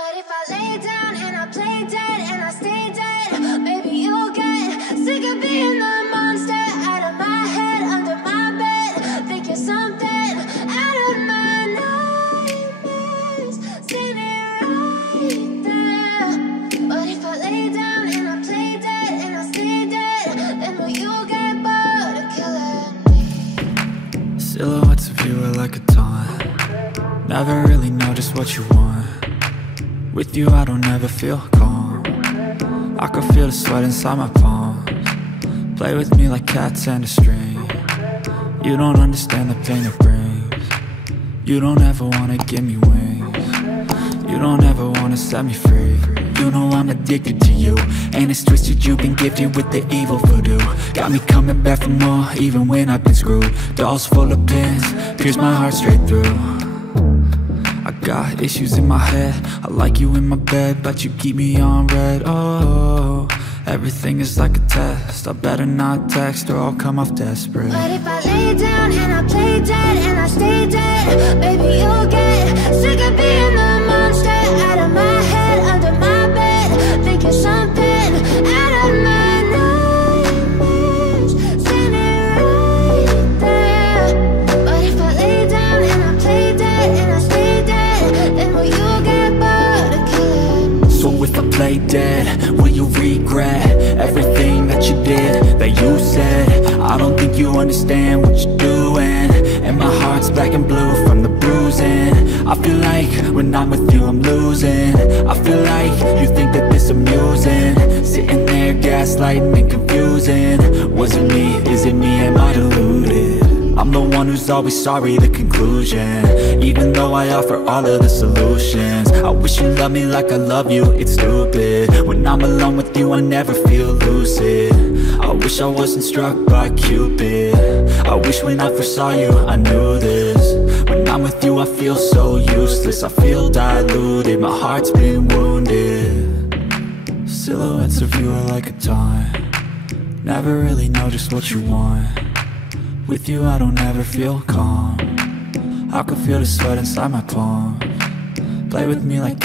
But if I lay down and I play dead and I stay dead, maybe you'll get sick of being the monster out of my head, under my bed, thinking something out of my nightmares, standing right there. But if I lay down and I play dead and I stay dead, then will you get bored of killing me? Silhouettes of you are like a taunt. Never really know just what you want. With you I don't ever feel calm. I can feel the sweat inside my palms. Play with me like cats and a string. You don't understand the pain it brings. You don't ever wanna give me wings. You don't ever wanna set me free. You know I'm addicted to you, and it's twisted, you've been gifted with the evil voodoo. Got me coming back for more, even when I've been screwed. Dolls full of pins, pierce my heart straight through. I got issues in my head, I like you in my bed, but you keep me on red. Oh, everything is like a test. I better not text or I'll come off desperate. But if I lay down and I play dead and I stay dead, maybe you'll get sick of being the monster out of my head, under my bed, thinking something out of my nightmares, standing right there. But if I lay down and I play dead and I stay dead, then will you get bored of killing me? So if I play dead, will you regret everything that you did, that you said? I don't think you understand what you're doing, and my heart's black and blue from the bruising. I feel like when I'm with you I'm losing. I feel like you think that this amusing, sitting there gaslighting and confusing. Was it me? Is it me? Am I deluded? I'm the one who's always sorry, the conclusion, even though I offer all of the solutions. I wish you loved me like I love you, it's stupid. When I'm alone with you I never feel lucid. I wish I wasn't struck by Cupid. I wish when I first saw you I knew this. When I'm with you I feel so useless, I feel diluted, my heart's been wounded. Silhouettes of you are like a taunt. Never really know just what you want. With you I don't ever feel calm. I can feel the sweat inside my palms. Play with me like